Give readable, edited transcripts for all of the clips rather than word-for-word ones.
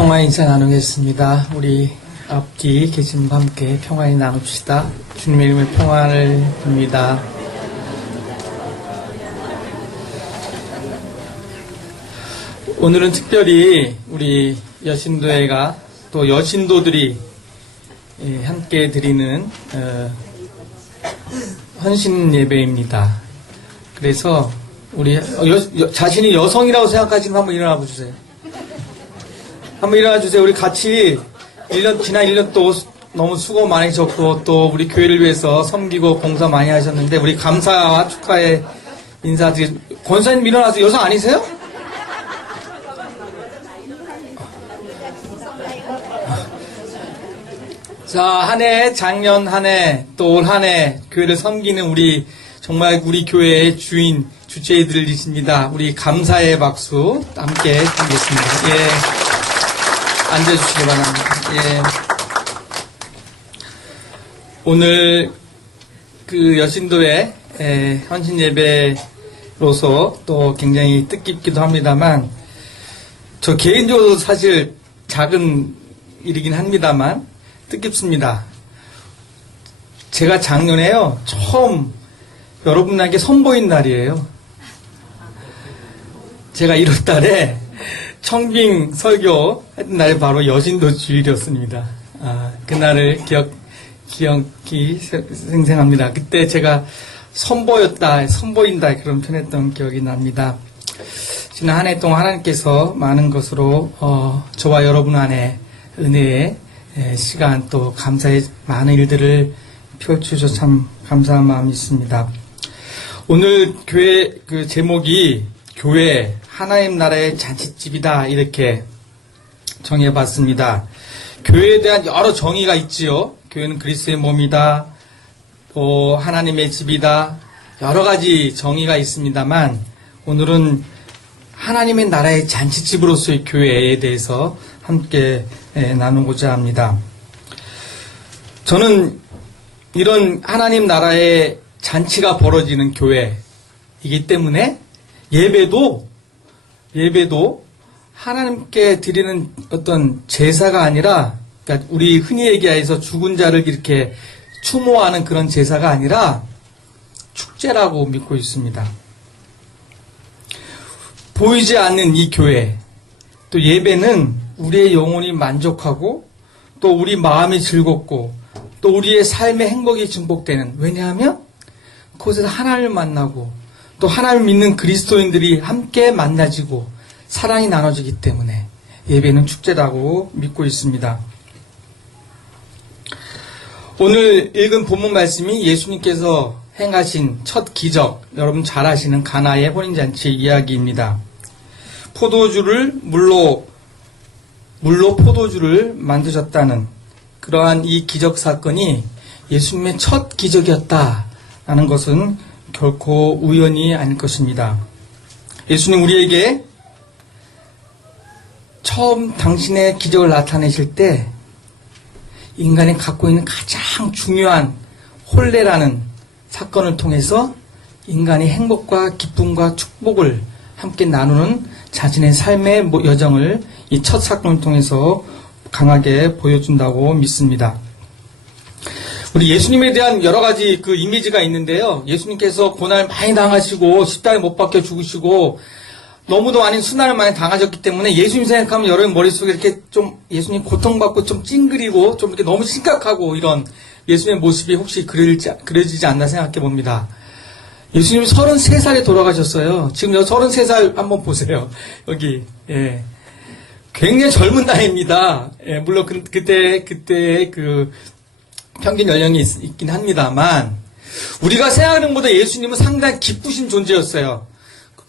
평화 인사 나누겠습니다. 우리 앞뒤 계신 분과 함께 평화를 나눕시다. 주님의 이름의 평화를 빕니다. 오늘은 특별히 우리 여신도회가 또 여신도들이 함께 드리는 헌신 예배입니다. 그래서 우리 자신이 여성이라고 생각하시는 분 한번 일어나 보세요. 한번 일어나 주세요. 우리 같이 지난 1년 또 너무 수고 많으셨고 또 우리 교회를 위해서 섬기고 봉사 많이 하셨는데 우리 감사와 축하의 인사드리겠습니다. 권사님 일어나서 여성 아니세요? 자, 한 해, 작년 한 해, 또 올 한 해 교회를 섬기는 우리 정말 우리 교회의 주인, 주체들이십니다. 우리 감사의 박수 함께 드리겠습니다. 예. 앉아주시기 바랍니다. 예. 오늘 그 여신도의 헌신 예배로서 또 굉장히 뜻깊기도 합니다만, 저 개인적으로 사실 작은 일이긴 합니다만, 뜻깊습니다. 제가 작년에요, 처음 여러분에게 선보인 날이에요. 제가 1월 달에 청빙 설교 했던 날이 바로 여신도 주일이었습니다. 그날을 기억이 생생합니다. 그때 제가 선보인다 그런 표현했던 기억이 납니다. 지난 한 해 동안 하나님께서 많은 것으로 저와 여러분 안에 은혜의 시간 또 감사의 많은 일들을 펼쳐주셔서 참 감사한 마음이 있습니다. 오늘 교회 그 제목이 교회 하나님 나라의 잔치집이다 이렇게 정해봤습니다. 교회에 대한 여러 정의가 있지요. 교회는 그리스도의 몸이다, 또 하나님의 집이다, 여러 가지 정의가 있습니다만 오늘은 하나님의 나라의 잔치집으로서의 교회에 대해서 함께 나누고자 합니다. 저는 이런 하나님 나라의 잔치가 벌어지는 교회이기 때문에 예배도 하나님께 드리는 어떤 제사가 아니라, 그러니까 우리 흔히 얘기해서 죽은 자를 이렇게 추모하는 그런 제사가 아니라 축제라고 믿고 있습니다. 보이지 않는 이 교회, 또 예배는 우리의 영혼이 만족하고 또 우리 마음이 즐겁고 또 우리의 삶의 행복이 증복되는, 왜냐하면 그곳에서 하나님을 만나고 또 하나님을 믿는 그리스도인들이 함께 만나지고 사랑이 나눠지기 때문에 예배는 축제라고 믿고 있습니다. 오늘 읽은 본문 말씀이 예수님께서 행하신 첫 기적, 여러분 잘 아시는 가나의 혼인잔치 이야기입니다. 물로 포도주를 만드셨다는 그러한 이 기적 사건이 예수님의 첫 기적이었다라는 것은 결코 우연이 아닐 것입니다. 예수님 우리에게 처음 당신의 기적을 나타내실 때 인간이 갖고 있는 가장 중요한 혼례라는 사건을 통해서 인간이 행복과 기쁨과 축복을 함께 나누는 자신의 삶의 여정을 이 첫 사건을 통해서 강하게 보여준다고 믿습니다. 우리 예수님에 대한 여러 가지 그 이미지가 있는데요. 예수님께서 고난을 많이 당하시고 십자가에 못 박혀 죽으시고 너무도 아닌 순환을 많이 당하셨기 때문에 예수님 생각하면 여러분 머릿속에 이렇게 좀 예수님 고통받고 좀 찡그리고 좀 이렇게 너무 심각하고 이런 예수님의 모습이 혹시 그려지지 않나 생각해 봅니다. 예수님이 33살에 돌아가셨어요. 지금 33살 한번 보세요. 여기, 예. 굉장히 젊은 나이입니다. 예, 물론 그때 그 평균 연령이 있긴 합니다만, 우리가 생각하는 것보다 예수님은 상당히 기쁘신 존재였어요.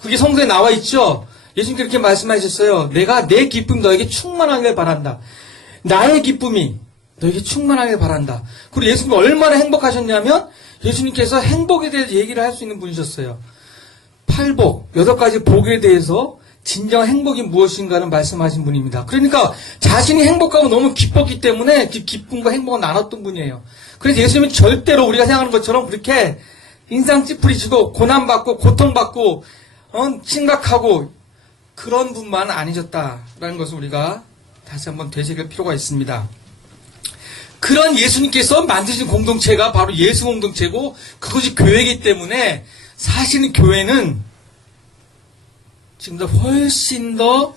그게 성서에 나와 있죠? 예수님께서 그렇게 말씀하셨어요. 내가 내 기쁨이 너에게 충만하길 바란다. 나의 기쁨이 너에게 충만하길 바란다. 그리고 예수님이 얼마나 행복하셨냐면, 예수님께서 행복에 대해서 얘기를 할 수 있는 분이셨어요. 팔복, 8가지 복에 대해서 진정 행복이 무엇인가를 말씀하신 분입니다. 그러니까 자신이 행복하고 너무 기뻤기 때문에 그 기쁨과 행복을 나눴던 분이에요. 그래서 예수님은 절대로 우리가 생각하는 것처럼 그렇게 인상 찌푸리시고 고난받고 고통받고 심각하고 그런 분만 아니셨다라는 것을 우리가 다시 한번 되새길 필요가 있습니다. 그런 예수님께서 만드신 공동체가 바로 예수 공동체고 그것이 교회이기 때문에 사실은 교회는 지금보다 훨씬 더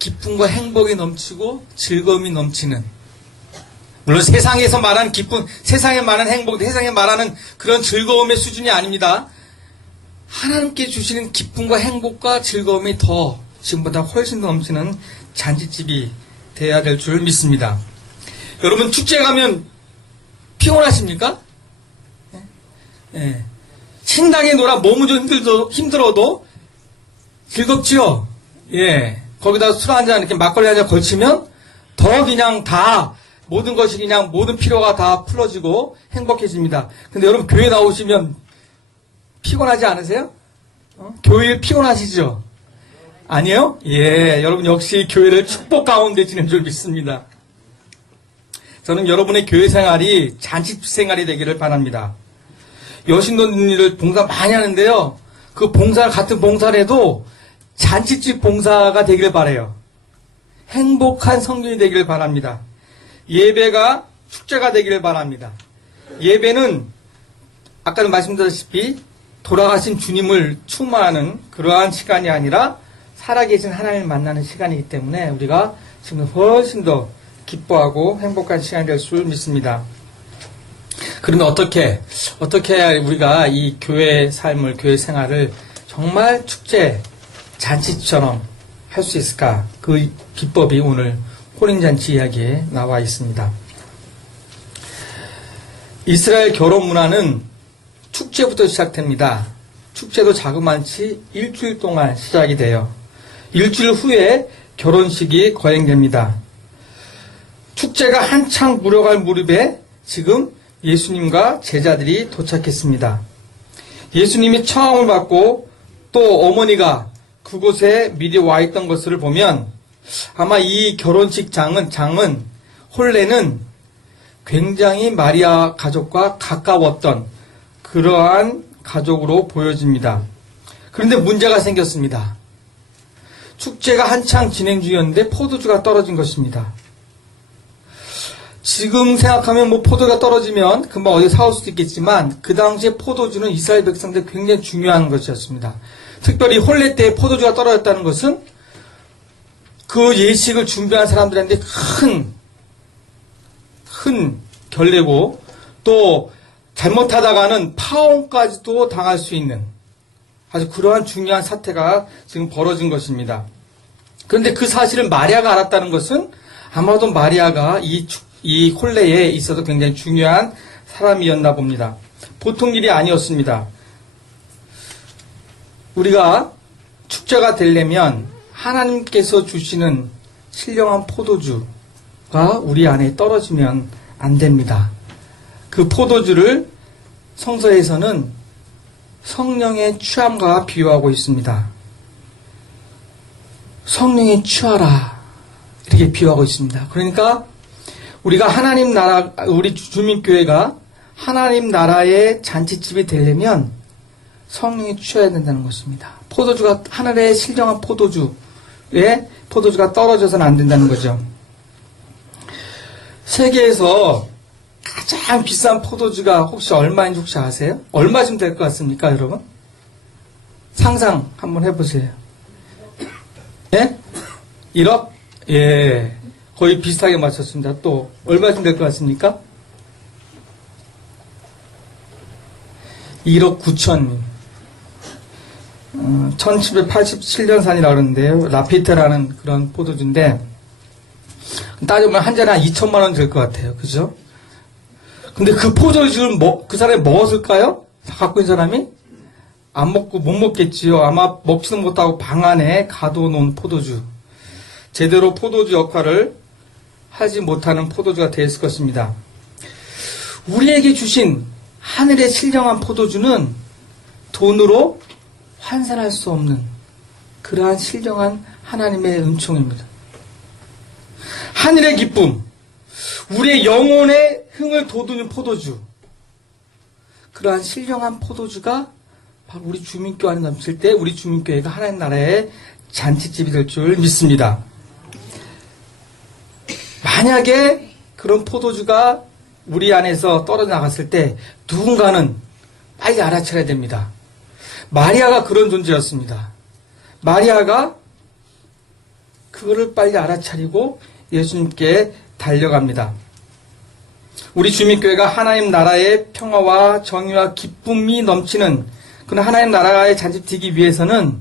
기쁨과 행복이 넘치고 즐거움이 넘치는, 물론 세상에서 말하는 기쁨, 세상에 말하는 행복, 세상에 말하는 그런 즐거움의 수준이 아닙니다. 하나님께 주시는 기쁨과 행복과 즐거움이 더 지금보다 훨씬 더 넘치는 잔치집이 돼야 될 줄 믿습니다. 여러분 축제 가면 피곤하십니까? 예. 신나게 놀아 몸은 좀 힘들어도 즐겁지요? 예. 거기다 술 한잔 이렇게 막걸리 한잔 걸치면 더 그냥 다 모든 것이 그냥 모든 피로가 다 풀어지고 행복해집니다. 근데 여러분 교회 나오시면 피곤하지 않으세요? 교회 피곤하시죠? 아니에요? 예. 여러분 역시 교회를 축복 가운데 지낸 줄 믿습니다. 저는 여러분의 교회 생활이 잔치 생활이 되기를 바랍니다. 여신도일을 봉사 많이 하는데요. 그 봉사, 같은 봉사를 해도 잔치집 봉사가 되기를 바라요. 행복한 성전이 되기를 바랍니다. 예배가 축제가 되기를 바랍니다. 예배는 아까도 말씀드렸다시피 돌아가신 주님을 추모하는 그러한 시간이 아니라 살아계신 하나님을 만나는 시간이기 때문에 우리가 지금 훨씬 더 기뻐하고 행복한 시간이 될 줄 믿습니다. 그러면 어떻게 해야 우리가 이 교회 삶을, 교회 생활을 정말 축제, 잔치처럼 할 수 있을까? 그 비법이 오늘 혼인잔치 이야기에 나와 있습니다. 이스라엘 결혼 문화는 축제부터 시작됩니다. 축제도 자그마치 일주일 동안 시작이 돼요. 일주일 후에 결혼식이 거행됩니다. 축제가 한창 무려갈 무렵에 지금 예수님과 제자들이 도착했습니다. 예수님이 처음을 받고 또 어머니가 그곳에 미리 와 있던 것을 보면 아마 이 결혼식 장은 혼례는 굉장히 마리아 가족과 가까웠던 그러한 가족으로 보여집니다. 그런데 문제가 생겼습니다. 축제가 한창 진행 중이었는데 포도주가 떨어진 것입니다. 지금 생각하면 뭐 포도가 떨어지면 금방 어디 사올 수도 있겠지만 그 당시에 포도주는 이스라엘 백성들 굉장히 중요한 것이었습니다. 특별히 혼례 때 포도주가 떨어졌다는 것은 그 예식을 준비한 사람들한테 큰 결례고 또 잘못하다가는 파혼까지도 당할 수 있는 아주 그러한 중요한 사태가 지금 벌어진 것입니다. 그런데 그 사실을 마리아가 알았다는 것은 아마도 마리아가 이 혼례에 있어서 굉장히 중요한 사람이었나 봅니다. 보통 일이 아니었습니다. 우리가 축제가 되려면 하나님께서 주시는 신령한 포도주가 우리 안에 떨어지면 안 됩니다. 그 포도주를 성서에서는 성령의 취함과 비유하고 있습니다. 성령에 취하라 이렇게 비유하고 있습니다. 그러니까 우리가 하나님 나라, 우리 주민교회가 하나님 나라의 잔치집이 되려면 성령에 취해야 된다는 것입니다. 포도주가 하늘의 신령한 포도주에 포도주가 떨어져서는 안 된다는 거죠. 세계에서 가장 비싼 포도주가 혹시 얼마인지 혹시 아세요? 얼마쯤 될 것 같습니까, 여러분? 상상 한번 해보세요. 예? 1억? 예. 거의 비슷하게 맞췄습니다. 또 얼마쯤 될 것 같습니까? 1억 9천. 1787년산이라고 그러는데요. 라피테라는 그런 포도주인데 따지면 한 잔에 한 2천만 원 될 것 같아요. 그죠? 근데 그 포도주를 그 사람이 먹었을까요? 갖고 있는 사람이? 안 먹고 못 먹겠지요. 아마 먹지도 못하고 방 안에 가둬놓은 포도주. 제대로 포도주 역할을 하지 못하는 포도주가 되었을 것입니다. 우리에게 주신 하늘의 신령한 포도주는 돈으로 환산할 수 없는 그러한 신령한 하나님의 은총입니다. 하늘의 기쁨, 우리의 영혼의 흥을 돋우는 포도주, 그러한 신령한 포도주가 바로 우리 주민교회 안에 넘칠 때 우리 주민교회가 하나님 나라의 잔치집이 될 줄 믿습니다. 만약에 그런 포도주가 우리 안에서 떨어져 나갔을 때 누군가는 빨리 알아차려야 됩니다. 마리아가 그런 존재였습니다. 마리아가 그거를 빨리 알아차리고 예수님께 달려갑니다. 우리 주민교회가 하나님 나라의 평화와 정의와 기쁨이 넘치는 그런 하나님 나라의 잔치 되기 위해서는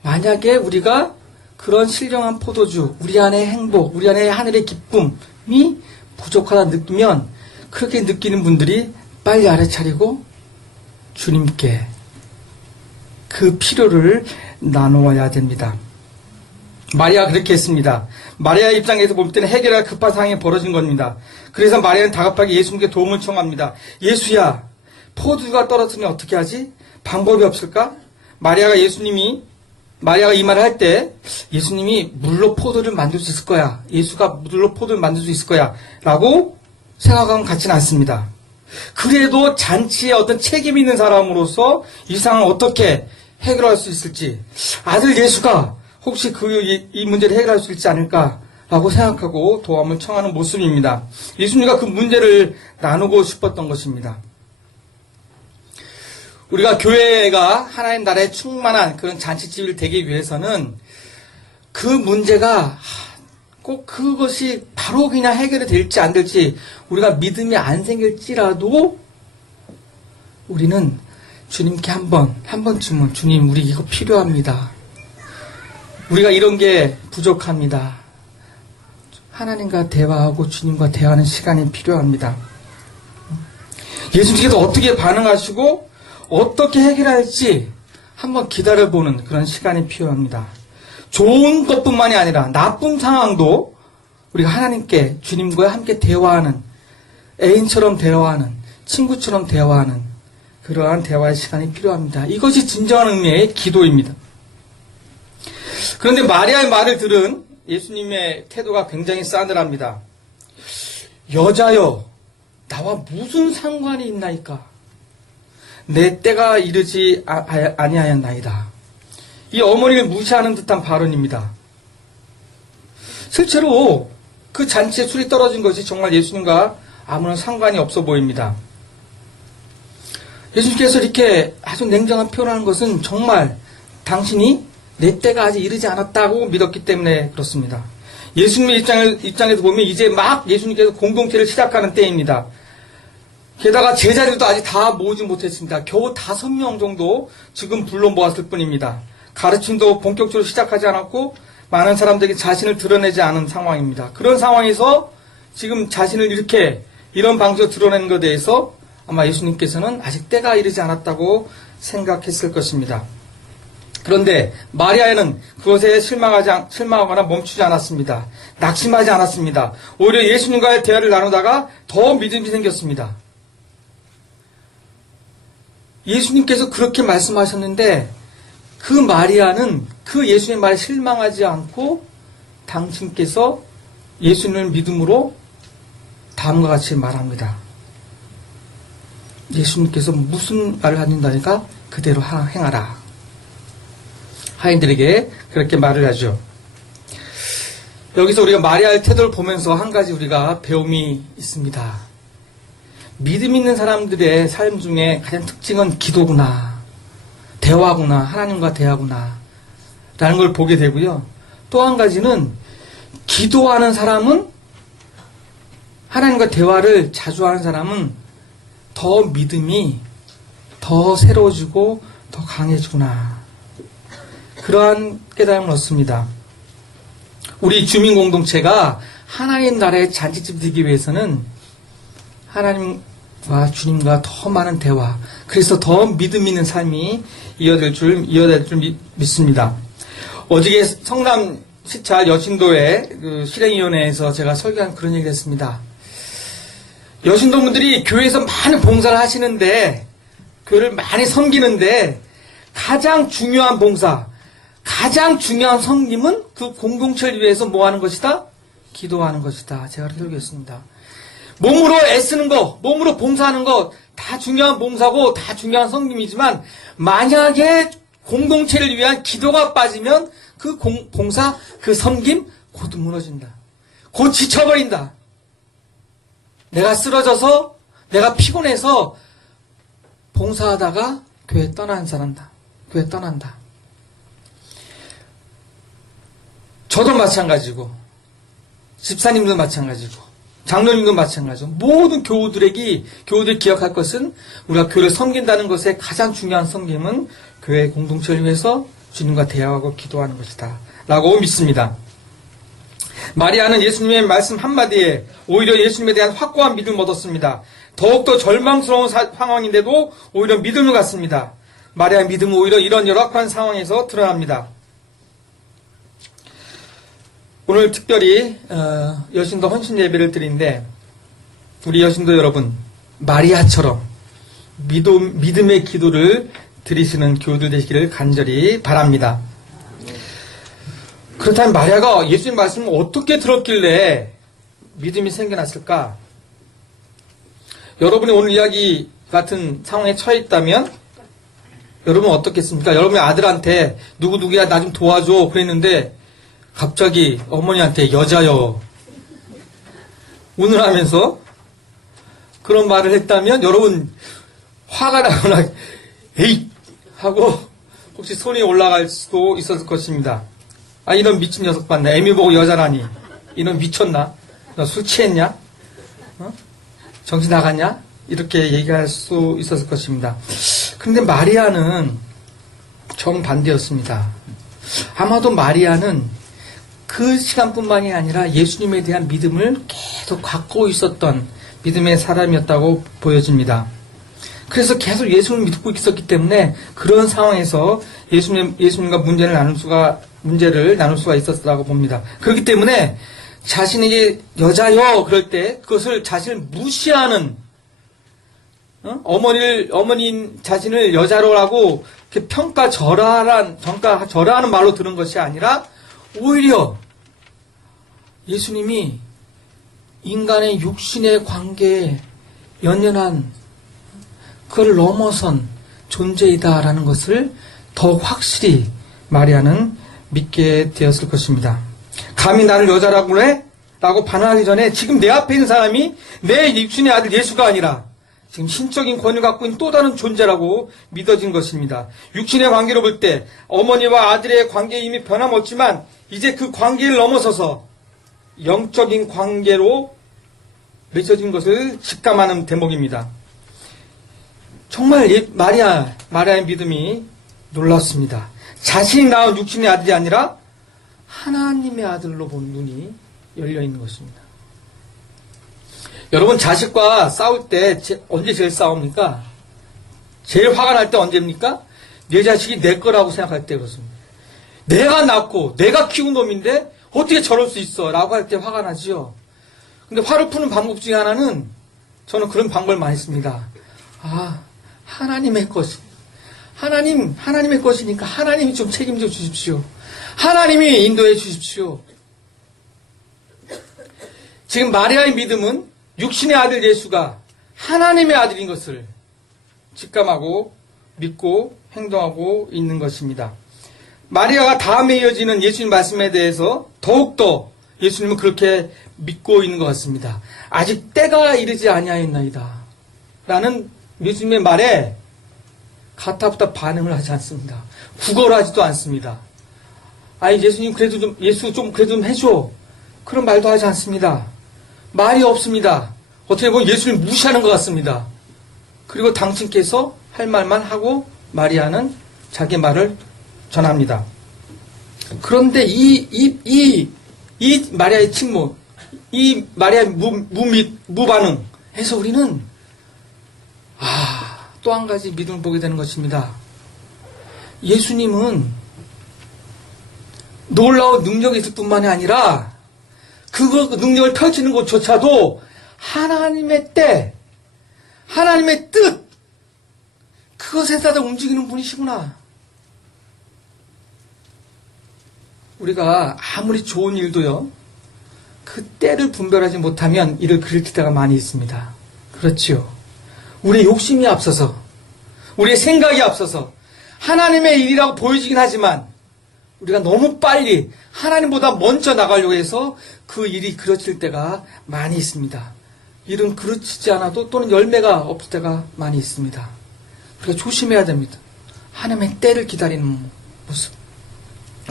만약에 우리가 그런 신령한 포도주, 우리 안의 행복, 우리 안의 하늘의 기쁨이 부족하다 느끼면 그렇게 느끼는 분들이 빨리 알아차리고 주님께 그 필요를 나누어야 됩니다. 마리아가 그렇게 했습니다. 마리아 입장에서 볼 때는 해결할 급한 상황이 벌어진 겁니다. 그래서 마리아는 다급하게 예수님께 도움을 청합니다. 예수야, 포도주가 떨어지면 어떻게 하지? 방법이 없을까? 마리아가 이 말을 할 때 예수님이 물로 포도를 만들 수 있을 거야. 예수가 물로 포도를 만들 수 있을 거야. 라고 생각하면 같지는 않습니다. 그래도 잔치에 어떤 책임 있는 사람으로서 이 상황을 어떻게 해결할 수 있을지, 아들 예수가 혹시 이 문제를 해결할 수 있지 않을까라고 생각하고 도움을 청하는 모습입니다. 예수님과 그 문제를 나누고 싶었던 것입니다. 우리가 교회가 하나님 나라에 충만한 그런 잔치집이 되기 위해서는 그 문제가 꼭 그것이 바로 그냥 해결이 될지 안 될지 우리가 믿음이 안 생길지라도 우리는 주님께 한 번쯤은 주님, 우리 이거 필요합니다. 우리가 이런 게 부족합니다. 하나님과 대화하고 주님과 대화하는 시간이 필요합니다. 예수님께서 어떻게 반응하시고 어떻게 해결할지 한번 기다려보는 그런 시간이 필요합니다. 좋은 것뿐만이 아니라 나쁜 상황도 우리가 하나님께, 주님과 함께 대화하는, 애인처럼 대화하는, 친구처럼 대화하는 그러한 대화의 시간이 필요합니다. 이것이 진정한 의미의 기도입니다. 그런데 마리아의 말을 들은 예수님의 태도가 굉장히 싸늘합니다. 여자여, 나와 무슨 상관이 있나이까? 내 때가 이르지 아니하였나이다. 이 어머니를 무시하는 듯한 발언입니다. 실제로 그 잔치에 술이 떨어진 것이 정말 예수님과 아무런 상관이 없어 보입니다. 예수님께서 이렇게 아주 냉정한 표현하는 것은 정말 당신이 내 때가 아직 이르지 않았다고 믿었기 때문에 그렇습니다. 예수님의 입장에서 보면 이제 막 예수님께서 공동체를 시작하는 때입니다. 게다가 제자들도 아직 다 모으지 못했습니다. 겨우 5명 정도 지금 불러 모았을 뿐입니다. 가르침도 본격적으로 시작하지 않았고 많은 사람들이 자신을 드러내지 않은 상황입니다. 그런 상황에서 지금 자신을 이런 방식으로 드러내는 것에 대해서 아마 예수님께서는 아직 때가 이르지 않았다고 생각했을 것입니다. 그런데 마리아는 그것에 실망하거나 멈추지 않았습니다. 낙심하지 않았습니다. 오히려 예수님과의 대화를 나누다가 더 믿음이 생겼습니다. 예수님께서 그렇게 말씀하셨는데 그 마리아는 그 예수님의 말에 실망하지 않고 당신께서 예수님을 믿음으로 다음과 같이 말합니다. 예수님께서 무슨 말을 하신다니까 그대로 행하라. 하인들에게 그렇게 말을 하죠. 여기서 우리가 마리아의 태도를 보면서 한 가지 우리가 배움이 있습니다. 믿음 있는 사람들의 삶 중에 가장 특징은 기도구나, 대화구나, 하나님과 대화구나 라는 걸 보게 되고요. 또 한 가지는 기도하는 사람은, 하나님과 대화를 자주 하는 사람은 더 믿음이 더 새로워지고 더 강해지구나, 그러한 깨달음을 얻습니다. 우리 주민공동체가 하나님 나라의 잔치집이 되기 위해서는 하나님과 주님과 더 많은 대화, 그래서 더 믿음 있는 삶이 이어질 줄 믿습니다. 어저께 성남 시찰 여신도의 그 실행위원회에서 제가 설교한 그런 얘기를 했습니다. 여신도분들이 교회에서 많은 봉사를 하시는데, 교회를 많이 섬기는데 가장 중요한 봉사, 가장 중요한 섬김은 그 공동체를 위해서 뭐 하는 것이다? 기도하는 것이다. 제가 설교했습니다. 몸으로 애쓰는 거, 몸으로 봉사하는 거 다 중요한 봉사고 다 중요한 섬김이지만 만약에 공동체를 위한 기도가 빠지면 그 봉사, 그 섬김 곧 무너진다. 곧 지쳐버린다. 내가 쓰러져서, 내가 피곤해서 봉사하다가 교회 떠난다. 교회 떠난다. 저도 마찬가지고, 집사님도 마찬가지고, 장로님도 마찬가지고, 모든 교우들이 기억할 것은 우리가 교회를 섬긴다는 것의 가장 중요한 섬김은 교회 공동체를 위해서 주님과 대화하고 기도하는 것이다. 라고 믿습니다. 마리아는 예수님의 말씀 한마디에 오히려 예수님에 대한 확고한 믿음을 얻었습니다. 더욱더 절망스러운 상황인데도 오히려 믿음을 갖습니다. 마리아의 믿음은 오히려 이런 열악한 상황에서 드러납니다. 오늘 특별히 여신도 헌신 예배를 드리는데 우리 여신도 여러분 마리아처럼 믿음의 기도를 드리시는 교우들 되시기를 간절히 바랍니다. 그렇다면 마리아가 예수님 말씀을 어떻게 들었길래 믿음이 생겨났을까? 여러분이 오늘 이야기 같은 상황에 처해 있다면 여러분은 어떻겠습니까? 여러분의 아들한테 누구야 나 좀 도와줘 그랬는데 갑자기 어머니한테 여자요 운운하면서 그런 말을 했다면 여러분 화가 나거나 에이 하고 혹시 손이 올라갈 수도 있었을 것입니다. 아 이런 미친 녀석 봤나? 애미 보고 여자라니 이런 미쳤나? 너 술 취했냐? 정신 나갔냐? 이렇게 얘기할 수 있었을 것입니다. 그런데 마리아는 정반대였습니다. 아마도 마리아는 그 시간뿐만이 아니라 예수님에 대한 믿음을 계속 갖고 있었던 믿음의 사람이었다고 보여집니다. 그래서 계속 예수님을 믿고 있었기 때문에 그런 상황에서 예수님과 문제를 나눌 수가 있었다고 봅니다. 그렇기 때문에 자신에게 여자요 그럴 때 그것을 자신을 무시하는 어머니 자신을 여자로라고 이렇게 절하하는 말로 들은 것이 아니라 오히려 예수님이 인간의 육신의 관계에 연연한 그걸 넘어선 존재이다라는 것을 더욱 확실히 마리아는 믿게 되었을 것입니다. 감히 나를 여자라고 해? 라고 반항하기 전에 지금 내 앞에 있는 사람이 내 육신의 아들 예수가 아니라 지금 신적인 권위를 갖고 있는 또 다른 존재라고 믿어진 것입니다. 육신의 관계로 볼 때 어머니와 아들의 관계에 이미 변함없지만 이제 그 관계를 넘어서서 영적인 관계로 맺어진 것을 직감하는 대목입니다. 정말 마리아의 믿음이 놀랐습니다. 자신이 낳은 육신의 아들이 아니라 하나님의 아들로 본 눈이 열려 있는 것입니다. 여러분 자식과 싸울 때 언제 제일 싸웁니까? 제일 화가 날 때 언제입니까? 내 자식이 내 거라고 생각할 때 그렇습니다. 내가 낳고 내가 키운 놈인데 어떻게 저럴 수 있어? 라고 할 때 화가 나지요. 근데 화를 푸는 방법 중에 하나는 저는 그런 방법을 많이 씁니다. 하나님의 것이 하나님의 것이니까 하나님이 좀 책임져 주십시오. 하나님이 인도해 주십시오. 지금 마리아의 믿음은 육신의 아들 예수가 하나님의 아들인 것을 직감하고 믿고 행동하고 있는 것입니다. 마리아가 다음에 이어지는 예수님 말씀에 대해서 더욱더 예수님은 그렇게 믿고 있는 것 같습니다. 아직 때가 이르지 아니하였나이다 라는 예수님의 말에 가타부타 반응을 하지 않습니다. 구걸하지도 않습니다. 예수님 예수 좀 그래도 좀 해줘. 그런 말도 하지 않습니다. 말이 없습니다. 어떻게 보면 예수를 무시하는 것 같습니다. 그리고 당신께서 할 말만 하고 마리아는 자기 말을 전합니다. 그런데 이 마리아의 침묵, 이 마리아의 무반응에서 우리는 또 한 가지 믿음을 보게 되는 것입니다. 예수님은 놀라운 능력이 있을 뿐만이 아니라 그 능력을 펼치는 것조차도 하나님의 때, 하나님의 뜻, 그것에 따라 움직이는 분이시구나. 우리가 아무리 좋은 일도요, 그 때를 분별하지 못하면 이를 그릴 때가 많이 있습니다. 그렇지요. 우리의 욕심이 앞서서, 우리의 생각이 앞서서, 하나님의 일이라고 보여지긴 하지만, 우리가 너무 빨리 하나님보다 먼저 나가려고 해서 그 일이 그르칠 때가 많이 있습니다. 일은 그르치지 않아도 또는 열매가 없을 때가 많이 있습니다. 우리가 조심해야 됩니다. 하나님의 때를 기다리는 모습.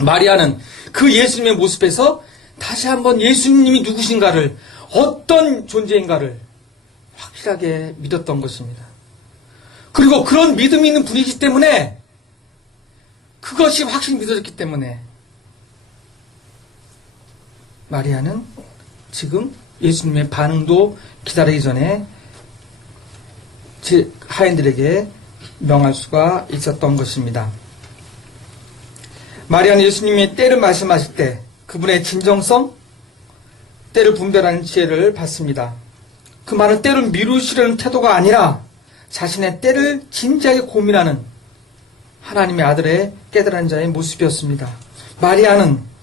마리아는 그 예수님의 모습에서 다시 한번 예수님이 누구신가를, 어떤 존재인가를 확실하게 믿었던 것입니다. 그리고 그런 믿음이 있는 분이기 때문에, 그것이 확실히 믿어졌기 때문에 마리아는 지금 예수님의 반응도 기다리기 전에 하인들에게 명할 수가 있었던 것입니다. 마리아는 예수님이 때를 말씀하실 때 그분의 진정성, 때를 분별하는 지혜를 받습니다. 그 말은 때를 미루시려는 태도가 아니라 자신의 때를 진지하게 고민하는 하나님의 아들의 깨달은 자의 모습이었습니다.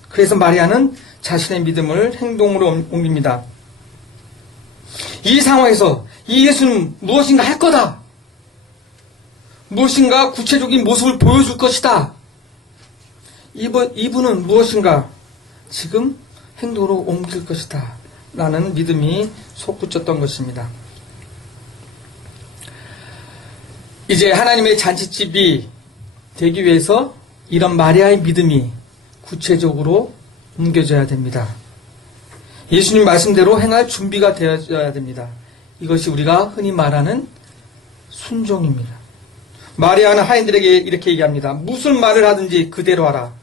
그래서 마리아는 자신의 믿음을 행동으로 옮깁니다. 이 상황에서 이 예수는 무엇인가 할 거다. 무엇인가 구체적인 모습을 보여줄 것이다. 이분은 무엇인가 지금 행동으로 옮길 것이다. 라는 믿음이 솟구쳤던 것입니다. 이제 하나님의 잔치집이 되기 위해서 이런 마리아의 믿음이 구체적으로 옮겨져야 됩니다. 예수님 말씀대로 행할 준비가 되어져야 됩니다. 이것이 우리가 흔히 말하는 순종입니다. 마리아는 하인들에게 이렇게 얘기합니다. 무슨 말을 하든지 그대로 하라.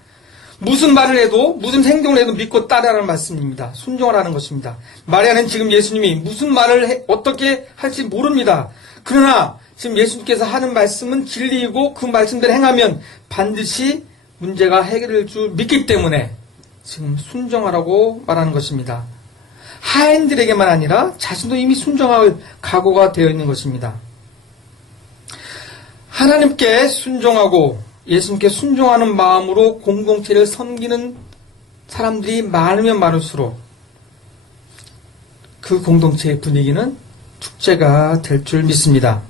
무슨 말을 해도, 무슨 행동을 해도 믿고 따르라는 말씀입니다. 순종하라는 것입니다. 마리아는 지금 예수님이 무슨 말을 어떻게 할지 모릅니다. 그러나 지금 예수님께서 하는 말씀은 진리이고 그 말씀대로 행하면 반드시 문제가 해결될 줄 믿기 때문에 지금 순종하라고 말하는 것입니다. 하인들에게만 아니라 자신도 이미 순종할 각오가 되어 있는 것입니다. 하나님께 순종하고 예수님께 순종하는 마음으로 공동체를 섬기는 사람들이 많으면 많을수록 그 공동체의 분위기는 축제가 될 줄 믿습니다.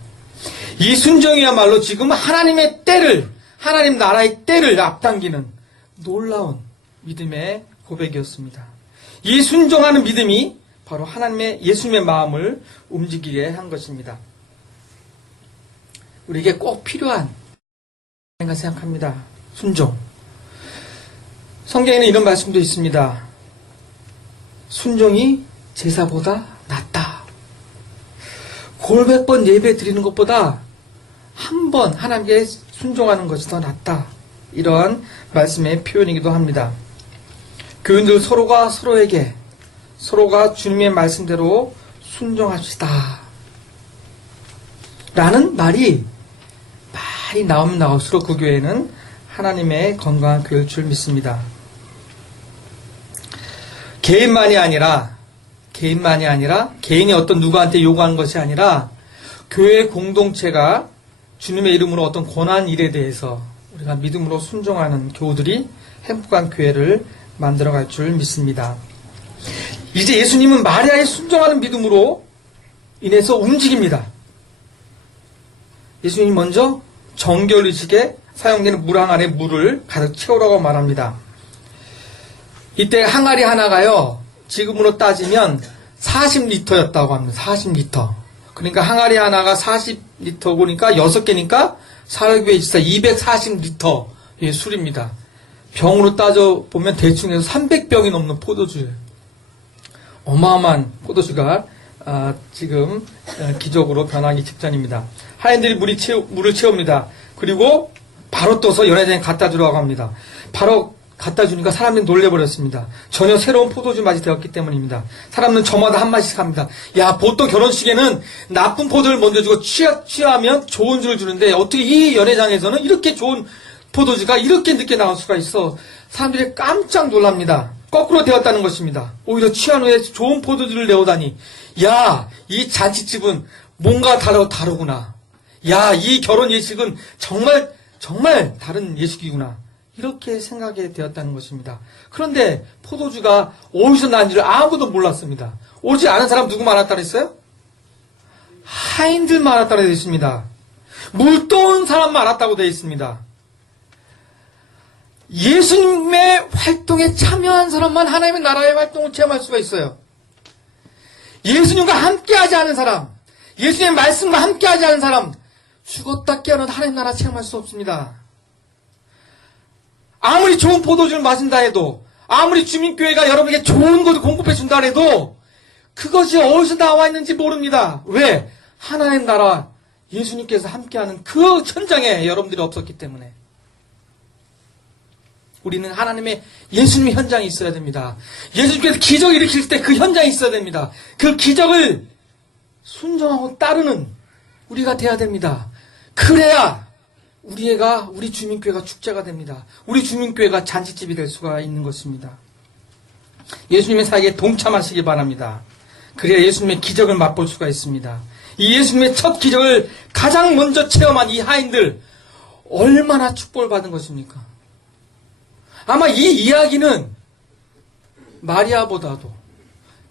이 순종이야말로 지금 하나님의 때를, 하나님 나라의 때를 앞당기는 놀라운 믿음의 고백이었습니다. 이 순종하는 믿음이 바로 하나님의 예수님의 마음을 움직이게 한 것입니다. 우리에게 꼭 필요한 생각합니다. 순종. 성경에는 이런 말씀도 있습니다. 순종이 제사보다 낫다. 골백 번 예배 드리는 것보다 한 번 하나님께 순종하는 것이 더 낫다. 이런 말씀의 표현이기도 합니다. 교인들 서로가 주님의 말씀대로 순종합시다. 라는 말이 많이 나오면 나올수록 그 교회는 하나님의 건강한 교회일 줄 믿습니다. 개인만이 아니라 개인이 어떤 누구한테 요구하는 것이 아니라 교회 공동체가 주님의 이름으로 어떤 권한 일에 대해서 우리가 믿음으로 순종하는 교우들이 행복한 교회를 만들어갈 줄 믿습니다. 이제 예수님은 마리아의 순종하는 믿음으로 인해서 움직입니다. 예수님이 먼저 정결의식에 사용되는 물 항아리에 물을 가득 채우라고 말합니다. 이때 항아리 하나가요, 지금으로 따지면 40리터였다고 합니다. 40리터. 그러니까 항아리 하나가 40리터 보니까 6개니까 400배 24, 240리터의 술입니다. 병으로 따져보면 대충 해서 300병이 넘는 포도주예요. 어마어마한 포도주가 지금 기적으로 변하기 직전입니다. 하인들이 물을 채웁니다. 그리고 바로 떠서 연회장에 갖다 주라고 합니다. 바로 갖다 주니까 사람들이 놀래버렸습니다. 전혀 새로운 포도주 맛이 되었기 때문입니다. 사람은 저마다 한 마디씩 합니다. 야, 보통 결혼식에는 나쁜 포도를 먼저 주고 취하면 좋은 주를 주는데 어떻게 이 연회장에서는 이렇게 좋은 포도주가 이렇게 늦게 나올 수가 있어. 사람들이 깜짝 놀랍니다. 거꾸로 되었다는 것입니다. 오히려 취한 후에 좋은 포도주를 내오다니. 야, 이 잔치집은 뭔가 다르구나. 야, 이 결혼 예식은 정말 다른 예식이구나. 이렇게 생각이 되었다는 것입니다. 그런데 포도주가 어디서 난지를 아무도 몰랐습니다. 오지 않은 사람 누구 많았다 그랬어요? 하인들 많았다고 되어 있습니다. 물 떠온 사람 많았다고 되어 있습니다. 예수님의 활동에 참여한 사람만 하나님의 나라의 활동을 체험할 수가 있어요. 예수님과 함께하지 않은 사람, 예수님의 말씀과 함께하지 않은 사람, 죽었다 깨어나도 하나님 나라 체험할 수 없습니다. 아무리 좋은 포도주를 마신다 해도, 아무리 주민교회가 여러분에게 좋은 것을 공급해 준다 해도 그것이 어디서 나와 있는지 모릅니다. 왜? 하나님 나라 예수님께서 함께하는 그 현장에 여러분들이 없었기 때문에. 우리는 하나님의 예수님의 현장이 있어야 됩니다. 예수님께서 기적을 일으킬 때 그 현장이 있어야 됩니다. 그 기적을 순종하고 따르는 우리가 돼야 됩니다. 그래야 우리 주민교회가 축제가 됩니다. 우리 주민교회가 잔치집이 될 수가 있는 것입니다. 예수님의 사역에 동참하시기 바랍니다. 그래야 예수님의 기적을 맛볼 수가 있습니다. 이 예수님의 첫 기적을 가장 먼저 체험한 이 하인들, 얼마나 축복을 받은 것입니까? 아마 이 이야기는 마리아보다도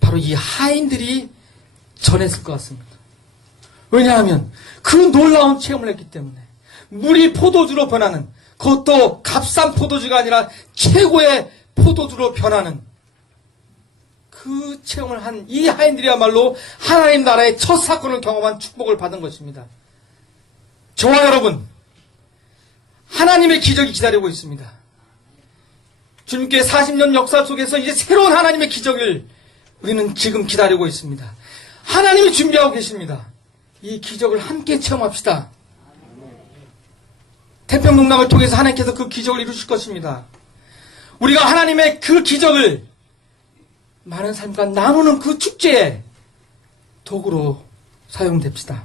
바로 이 하인들이 전했을 것 같습니다. 왜냐하면 그 놀라운 체험을 했기 때문에. 물이 포도주로 변하는, 그것도 값싼 포도주가 아니라 최고의 포도주로 변하는 그 체험을 한 이 하인들이야말로 하나님 나라의 첫 사건을 경험한 축복을 받은 것입니다. 저와 여러분, 하나님의 기적이 기다리고 있습니다. 주님께 40년 역사 속에서 이제 새로운 하나님의 기적을 우리는 지금 기다리고 있습니다. 하나님이 준비하고 계십니다. 이 기적을 함께 체험합시다. 태평농락을 통해서 하나님께서 그 기적을 이루실 것입니다. 우리가 하나님의 그 기적을 많은 사람과 나누는 그 축제의 도구로 사용됩시다.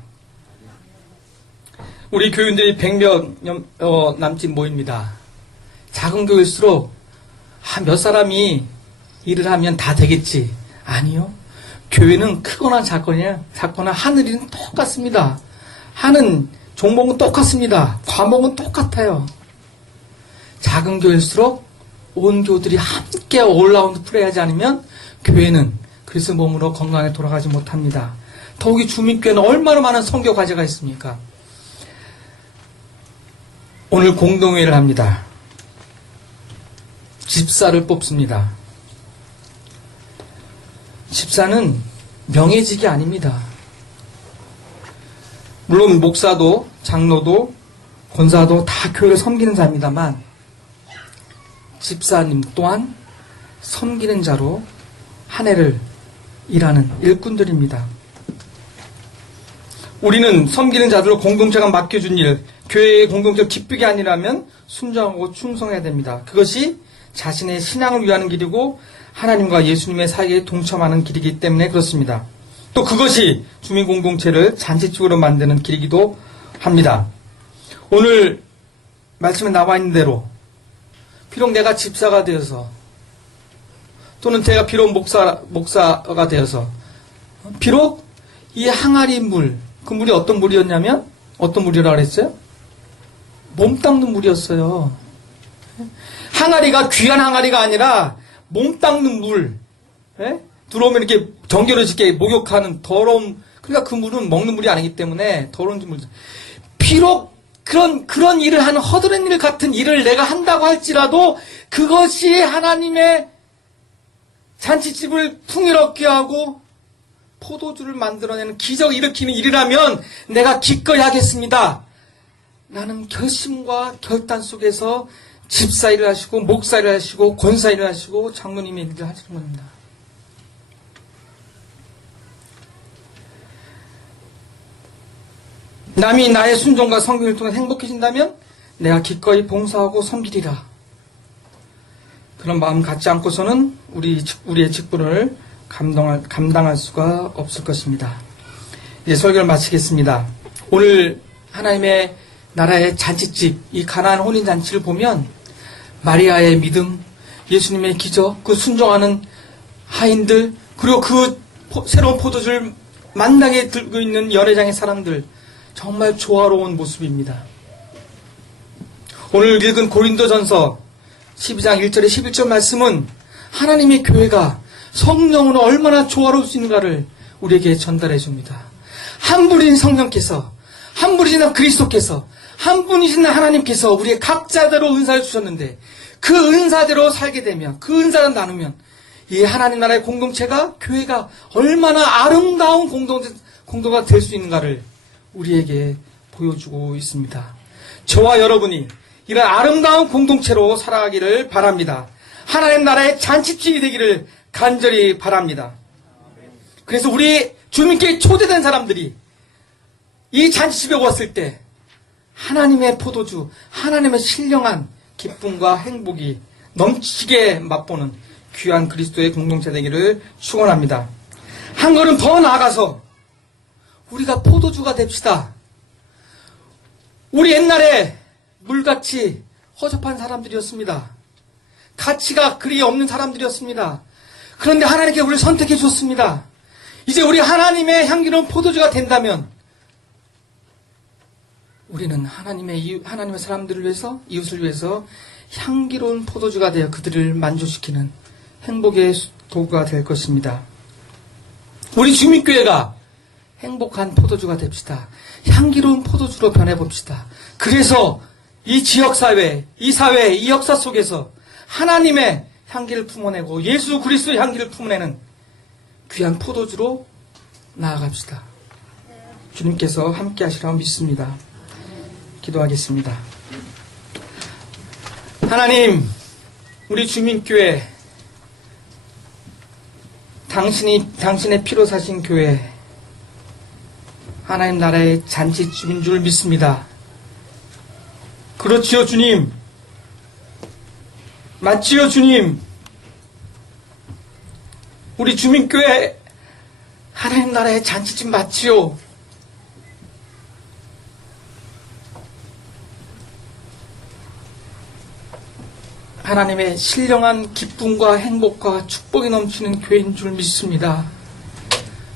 우리 교인들이 100명 남짓 모입니다. 작은 교회일수록 몇 사람이 일을 하면 다 되겠지. 아니요. 교회는 크거나 작거나 하는 일은 똑같습니다. 하는 종목은 똑같습니다. 과목은 똑같아요. 작은 교회일수록 온 교들이 함께 올라운드 플레이하지 않으면 교회는 그리스도 몸으로 건강하게 돌아가지 못합니다. 더욱이 주민교회는 얼마나 많은 선교 과제가 있습니까? 오늘 공동회의를 합니다. 집사를 뽑습니다. 집사는 명예직이 아닙니다. 물론 목사도 장로도 권사도 다 교회를 섬기는 자입니다만 집사님 또한 섬기는 자로 한 해를 일하는 일꾼들입니다. 우리는 섬기는 자들로 공동체가 맡겨준 일, 교회의 공동체가 기쁘게 아니라면 순종하고 충성해야 됩니다. 그것이 자신의 신앙을 위하는 길이고 하나님과 예수님의 사이에 동참하는 길이기 때문에 그렇습니다. 또 그것이 주민공동체를 잔치집으로 만드는 길이기도 합니다. 오늘 말씀에 나와 있는 대로 비록 내가 집사가 되어서 또는 제가 비록 목사가 되어서 비록 이 항아리 물, 그 물이 어떤 물이었냐면 어떤 물이라고 그랬어요? 몸 닦는 물이었어요. 항아리가 귀한 항아리가 아니라 몸 닦는 물. 예? 들어오면 이렇게 정결해지게 목욕하는 더러운, 그러니까 그 물은 먹는 물이 아니기 때문에 더러운 물. 비록 그런 일을 하는 허드렛 일 같은 일을 내가 한다고 할지라도 그것이 하나님의 잔치집을 풍요롭게 하고 포도주를 만들어내는 기적을 일으키는 일이라면 내가 기꺼이 하겠습니다. 나는 결심과 결단 속에서 집사 일을 하시고 목사 일을 하시고 권사 일을 하시고 장로님의 일을 하시는 겁니다. 남이 나의 순종과 성경을 통해 행복해진다면 내가 기꺼이 봉사하고 섬기리라. 그런 마음 갖지 않고서는 우리의 직분을 감당할 수가 없을 것입니다. 이제 설교를 마치겠습니다. 오늘 하나님의 나라의 잔치집, 이 가나안 혼인잔치를 보면 마리아의 믿음, 예수님의 기적, 그 순종하는 하인들, 그리고 그 새로운 포도주를 만나게 들고 있는 연회장의 사람들, 정말 조화로운 모습입니다. 오늘 읽은 고린도전서 12장 1절에 11절 말씀은 하나님의 교회가 성령으로 얼마나 조화로울 수 있는가를 우리에게 전달해 줍니다. 한 분인 성령께서, 한 분이신 그리스도께서, 한 분이신 하나님께서 우리의 각자대로 은사를 주셨는데 그 은사대로 살게 되면, 그 은사를 나누면 이 하나님 나라의 공동체가, 교회가 얼마나 아름다운 공동체가 될 수 있는가를 우리에게 보여주고 있습니다. 저와 여러분이 이런 아름다운 공동체로 살아가기를 바랍니다. 하나님 나라의 잔치집이 되기를 간절히 바랍니다. 그래서 우리 주민께 초대된 사람들이 이 잔치집에 왔을 때 하나님의 포도주, 하나님의 신령한 기쁨과 행복이 넘치게 맛보는 귀한 그리스도의 공동체 되기를 축원합니다. 한 걸음 더 나아가서 우리가 포도주가 됩시다. 우리 옛날에 물같이 허접한 사람들이었습니다. 가치가 그리 없는 사람들이었습니다. 그런데 하나님께 우리를 선택해 주셨습니다. 이제 우리 하나님의 향기로운 포도주가 된다면 우리는 하나님의 사람들을 위해서, 이웃을 위해서 향기로운 포도주가 되어 그들을 만족시키는 행복의 도구가 될 것입니다. 우리 주민교회가 행복한 포도주가 됩시다. 향기로운 포도주로 변해봅시다. 그래서 이 지역사회, 이 사회, 이 역사 속에서 하나님의 향기를 품어내고 예수 그리스도의 향기를 품어내는 귀한 포도주로 나아갑시다. 주님께서 함께 하시라고 믿습니다. 기도하겠습니다. 하나님, 우리 주민교회, 당신의 피로 사신 교회, 하나님 나라의 잔치집인 줄 믿습니다. 그렇지요, 주님. 맞지요, 주님. 우리 주민교회 하나님 나라의 잔치집 맞지요. 하나님의 신령한 기쁨과 행복과 축복이 넘치는 교회인 줄 믿습니다.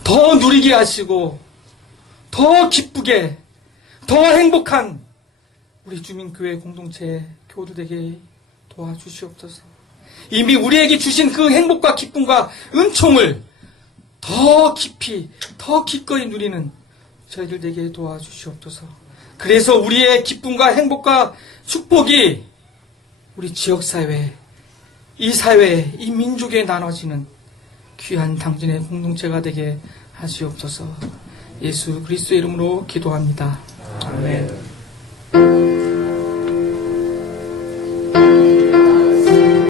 더 누리게 하시고 더 기쁘게 더 행복한 우리 주민교회 공동체 교우들 되게 도와주시옵소서. 이미 우리에게 주신 그 행복과 기쁨과 은총을 더 깊이 더 기꺼이 누리는 저희들 되게 도와주시옵소서. 그래서 우리의 기쁨과 행복과 축복이 우리 지역사회, 이 사회, 이 민족에 나눠지는 귀한 당신의 공동체가 되게 하시옵소서. 예수 그리스도의 이름으로 기도합니다. 아멘.